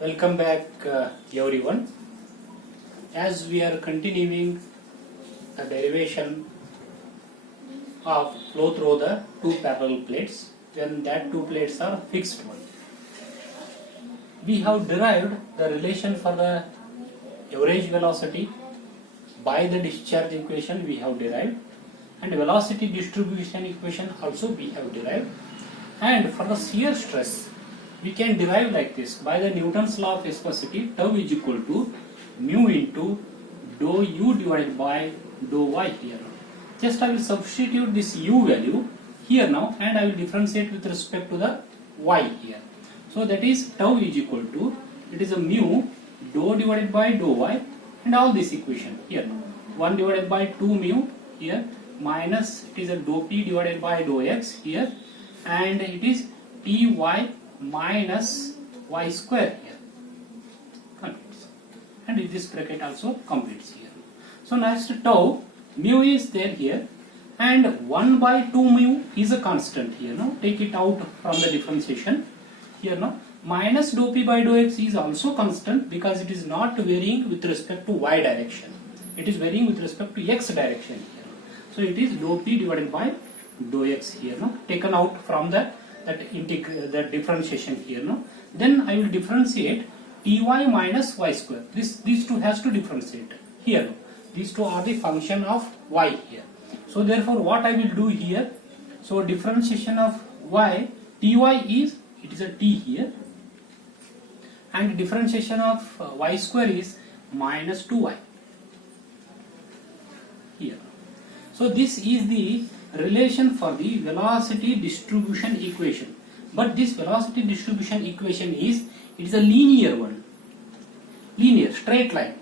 Welcome back, everyone. As we are continuing the derivation of flow through the two parallel plates, when that two plates are fixed one, we have derived the relation for the average velocity by the discharge equation we have derived, and velocity distribution equation also we have derived, and for the shear stress we can derive like this: by the Newton's law of viscosity, tau is equal to mu into dou u divided by dou y here. Just I will substitute this u value here now, and I will differentiate with respect to the y here. So that is tau is equal to, it is a mu dou divided by dou y, and all this equation here now, 1 divided by 2 mu here, minus it is a dou p divided by dou x here, and it is ty minus y square here completes, and this bracket also completes here. So next tau, mu is there here, and 1 by 2 mu is a constant here now, take it out from the differentiation here now, minus dou p by dou x is also constant because it is not varying with respect to y direction, it is varying with respect to x direction here. So it is dou p divided by dou x here now, taken out from that differentiation here now. Then I will differentiate ty minus y square. These two has to differentiate here now. These two are the function of y here. So therefore what I will do here, so differentiation of y, ty is, it is a t here, and differentiation of y square is minus 2y here. So this is the relation for the velocity distribution equation, but this velocity distribution equation is, it is a linear one, linear straight line,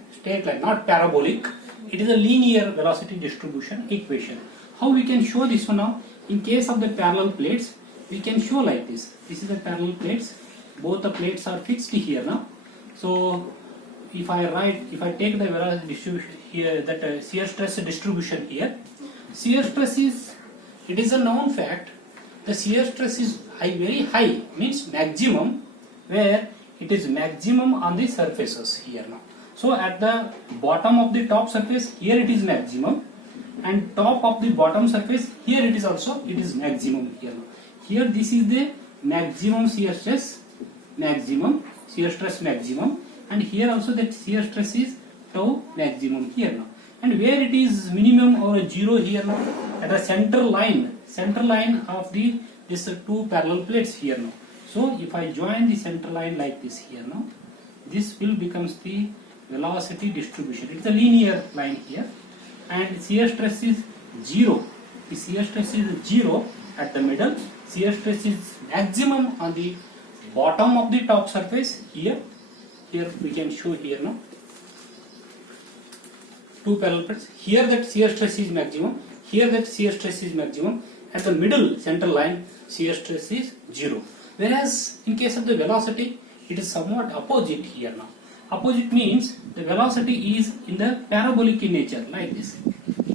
not parabolic. It is a linear velocity distribution equation. How we can show this one now? In case of the parallel plates, we can show like this. This is the parallel plates, both the plates are fixed here now. So if I take the velocity distribution here, that shear stress distribution here, shear stress is, it is a known fact, the shear stress is very high, means maximum, where it is maximum on the surfaces here now. So at the bottom of the top surface, here it is maximum, and top of the bottom surface, here it is also, it is maximum here now. Here this is the maximum shear stress, maximum, and here also that shear stress is tau maximum here now. And where it is minimum or zero here now, at the center line of the this two parallel plates here now. So if I join the center line like this here now, this will becomes the velocity distribution. It's a linear line here, and shear stress is zero. The shear stress is zero at the middle. Shear stress is maximum on the bottom of the top surface here. Here we can show here now. Two parallel plates. Here that shear stress is maximum. Here that shear stress is maximum. At the middle center line, shear stress is zero. Whereas in case of the velocity, it is somewhat opposite here now. Opposite means the velocity is in the parabolic in nature, like this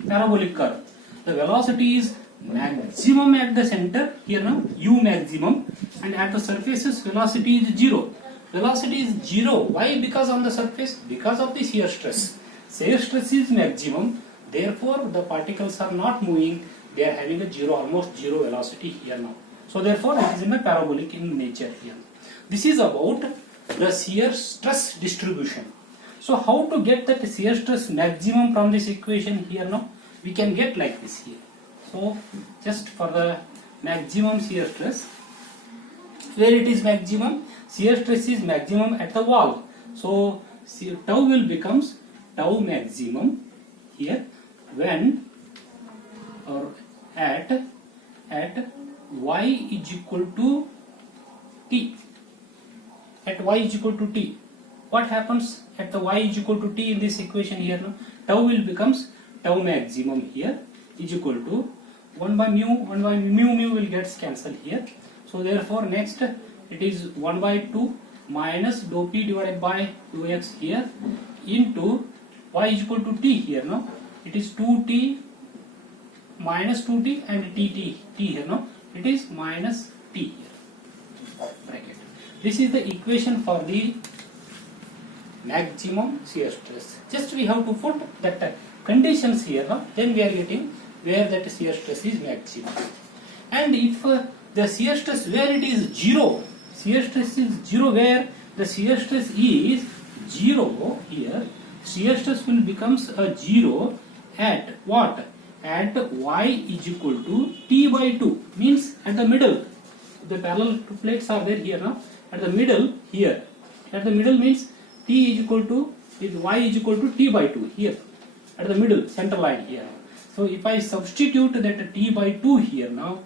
parabolic curve. The velocity is maximum at the center here now, u maximum, and at the surfaces velocity is zero. Velocity is zero. Why? Because on the surface, because of the shear stress. Shear stress is maximum, therefore the particles are not moving, they are having a zero, almost zero velocity here now. So therefore it is in a parabolic in nature here. This is about the shear stress distribution. So how to get that shear stress maximum from this equation here now? We can get like this here. So just for the maximum shear stress, where it is maximum, shear stress is maximum at the wall. So tau will becomes tau maximum here when, or at y is equal to t. At y is equal to t, what happens at the y is equal to t in this equation here now? Tau will becomes tau maximum here is equal to 1 by mu will get cancelled here. So therefore next it is 1 by 2 minus dou p divided by dou x here into y is equal to t here now. It is 2t minus 2t and t here now. It is minus t here. Bracket. This is the equation for the maximum shear stress. Just we have to put that conditions here, no? Then we are getting where that shear stress is maximum. And if the shear stress where it is 0, shear stress is 0 where the shear stress is 0 here, shear stress will becomes a 0 at what? At y is equal to t by 2, means at the middle. The parallel plates are there here now. At the middle here. At the middle means t is equal to y is equal to t by 2 here. At the middle center line here. So if I substitute that t by 2 here now,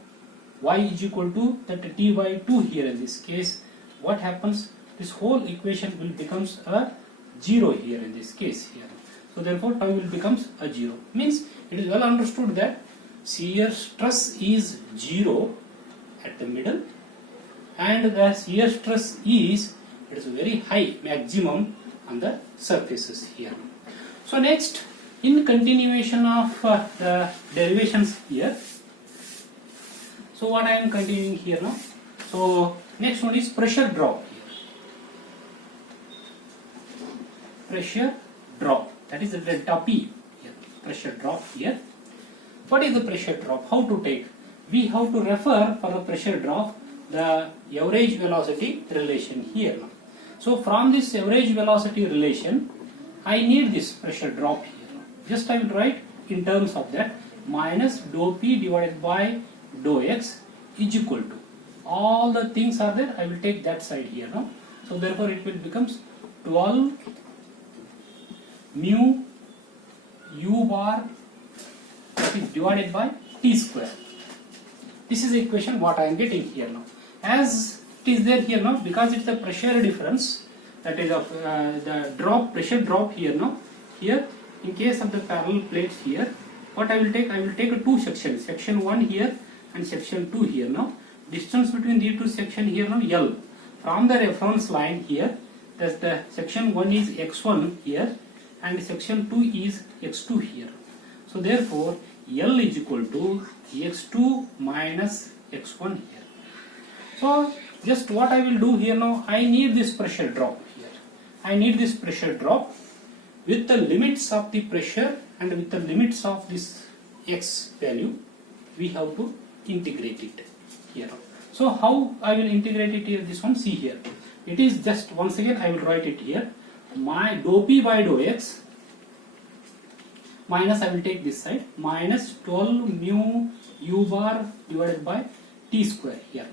y is equal to that t by 2 here in this case, what happens? This whole equation will becomes a 0 here in this case here. So therefore tau will becomes a 0. Means it is well understood that shear stress is 0 at the middle and the shear stress is, it is very high maximum on the surfaces here. So next, in continuation of the derivations here, so what I am continuing here now. So next one is pressure drop here. Pressure drop, that is the delta P here. Pressure drop here. What is the pressure drop? How to take? We have to refer for the pressure drop the average velocity relation here now. So from this average velocity relation, I need this pressure drop here. Just I will write in terms of that minus dou P divided by dou X is equal to, all the things are there, I will take that side here now. So therefore it will becomes 12 mu u bar, that is divided by t square. This is the equation what I am getting here now. As it is there here now, because it's the pressure difference, that is of the drop, pressure drop here now. Here in case of the parallel plates here, what I will take? I will take two sections, section 1 here and section 2 here now. Distance between these two sections here now L. From the reference line here, that's the section 1 is x1 here and section 2 is x2 here. So therefore L is equal to x2 minus x1 here. So just what I will do here now, I need this pressure drop here. I need this pressure drop with the limits of the pressure and with the limits of this x value. We have to integrate it here. So how I will integrate it here? This one, see here. It is just, once again I will write it here. My dou P by dou X minus, I will take this side, minus 12 mu u bar divided by t square here.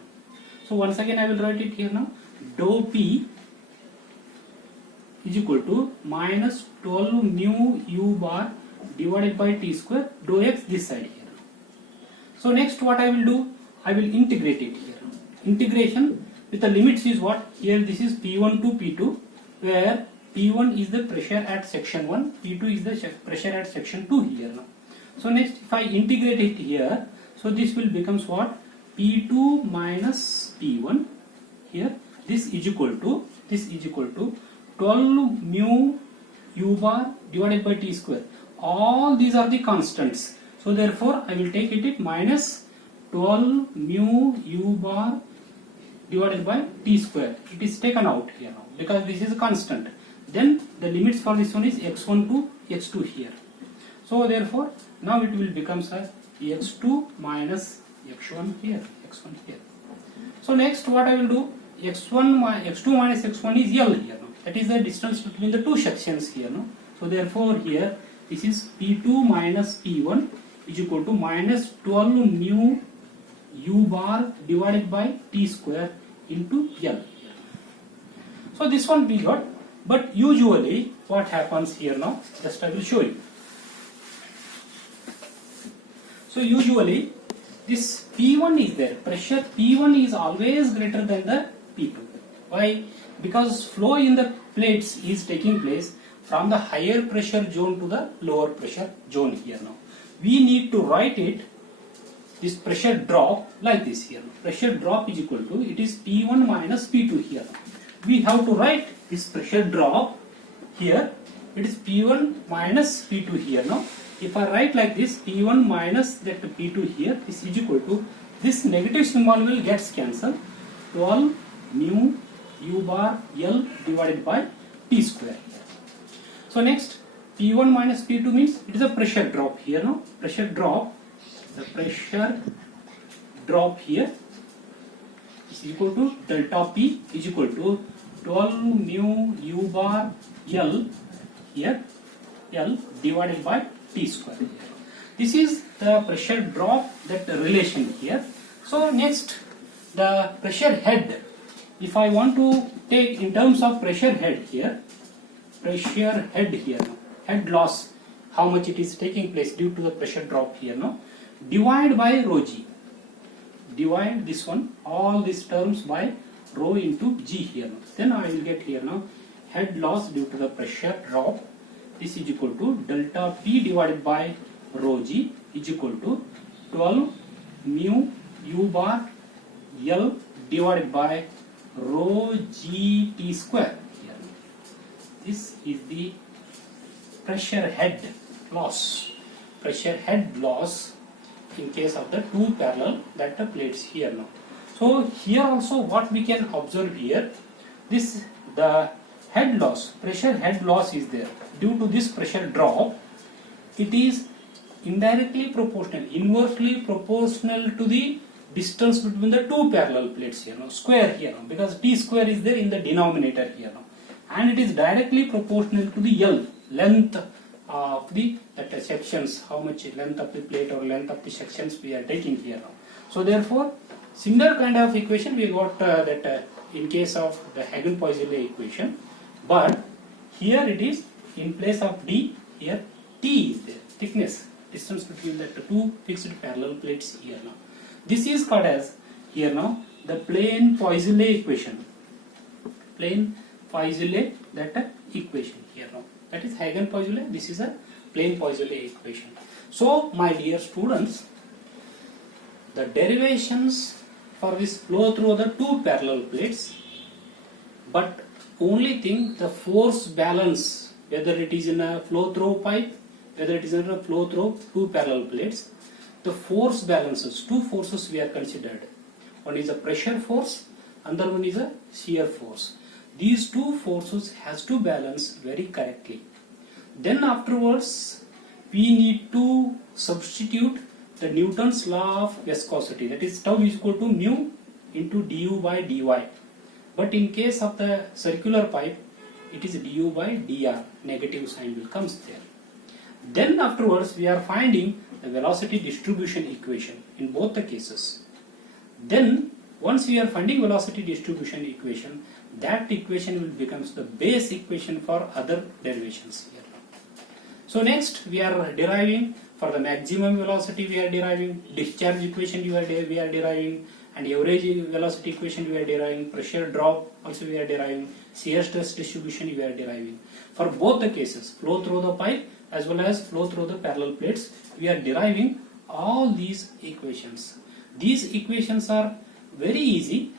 So once again I will write it here now. Dou P is equal to minus 12 mu u bar divided by t square, dou X this side here. So next what I will do? I will integrate it here. Integration with the limits is what? Here this is P1 to P2, where P1 is the pressure at section 1, P2 is the pressure at section 2 here now. So next if I integrate it here, so this will becomes what? P2 minus P1 here. This is equal to 12 mu u bar divided by t square. All these are the constants. So therefore I will take it minus 12 mu u bar divided by t square. It is taken out here now because this is a constant. Then the limits for this one is x1 to x2 here. So therefore now it will become x2 minus x1 here, x1 here. So next what I will do? x2 minus x1 is L here now. That is the distance between the two sections here now. So therefore here this is P2 minus P1 is equal to minus 12 mu u bar divided by t square into L. So this one we got, but usually what happens here now, just I will show you. So usually this P1 is there, pressure P1 is always greater than the P2. Why? Because flow in the plates is taking place from the higher pressure zone to the lower pressure zone here now. We need to write it, this pressure drop, like this here. Pressure drop is equal to, it is P1 minus P2 here. We have to write this pressure drop here, it is P1 minus P2 here now. If I write like this, P1 minus that P2 here, this is equal to, this negative symbol will gets cancelled, 12 mu u bar L divided by T square here. So next, P1 minus P2 means it is a pressure drop here, no? Pressure drop, the pressure drop here is equal to delta P is equal to 12 mu U bar L here, L divided by T square here. This is the pressure drop, that relation here. So next, the pressure head. If I want to take in terms of pressure head here, pressure head here, no? Head loss, how much it is taking place due to the pressure drop here, no? Divide by rho g. Divide this one, all these terms by rho into g here, no? Then I will get here now head loss due to the pressure drop. This is equal to delta P divided by rho g is equal to 12 mu U bar L divided by rho g T square here. This is the pressure head loss. Pressure head loss in case of the two parallel that the plates here now. So here also what we can observe here, this the head loss, pressure head loss is there due to this pressure drop. It is indirectly proportional, inversely proportional to the distance between the two parallel plates here, no? Square here, no? Because T square is there in the denominator here, no? And it is directly proportional to the L, length of the sections, how much length of the plate or length of the sections we are taking here now. So therefore, similar kind of equation we got that in case of the Hagen-Poiseuille equation, but here it is in place of D, here T is there, thickness, distance between the two fixed parallel plates here now. This is called as here now the plane Poiseuille equation. Plane Poiseuille, that equation here now. That is Hagen-Poiseuille. This is a plane Poiseuille equation. So my dear students, the derivations for this flow through the two parallel plates, but only thing, the force balance, whether it is in a flow through pipe, whether it is in a flow through two parallel plates, the force balances, two forces we are considered. One is a pressure force, another one is a shear force. These two forces has to balance very correctly. Then afterwards we need to substitute the Newton's law of viscosity, that is tau is equal to mu into du by dy. But in case of the circular pipe, it is du by dr, negative sign will comes there. Then afterwards we are finding the velocity distribution equation in both the cases. Then once we are finding velocity distribution equation, that equation will becomes the base equation for other derivations here. So next we are deriving for the maximum velocity, we are deriving discharge equation we are deriving, and average velocity equation we are deriving, pressure drop also we are deriving, shear stress distribution we are deriving. For both the cases, flow through the pipe as well as flow through the parallel plates, we are deriving all these equations. These equations are very easy,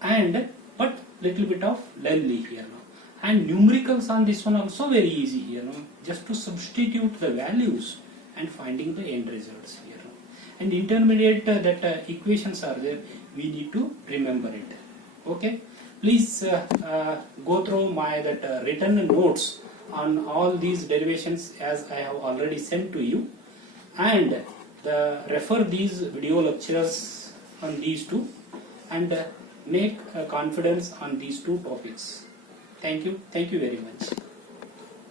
and but little bit of lengthy here now. And numericals on this one also very easy here now. Just to substitute the values and finding the end results here now. And intermediate that equations are there, we need to remember it. Okay, please go through my written notes on all these derivations as I have already sent to you, and refer these video lectures on these two, and make confidence on these two topics. Thank you very much.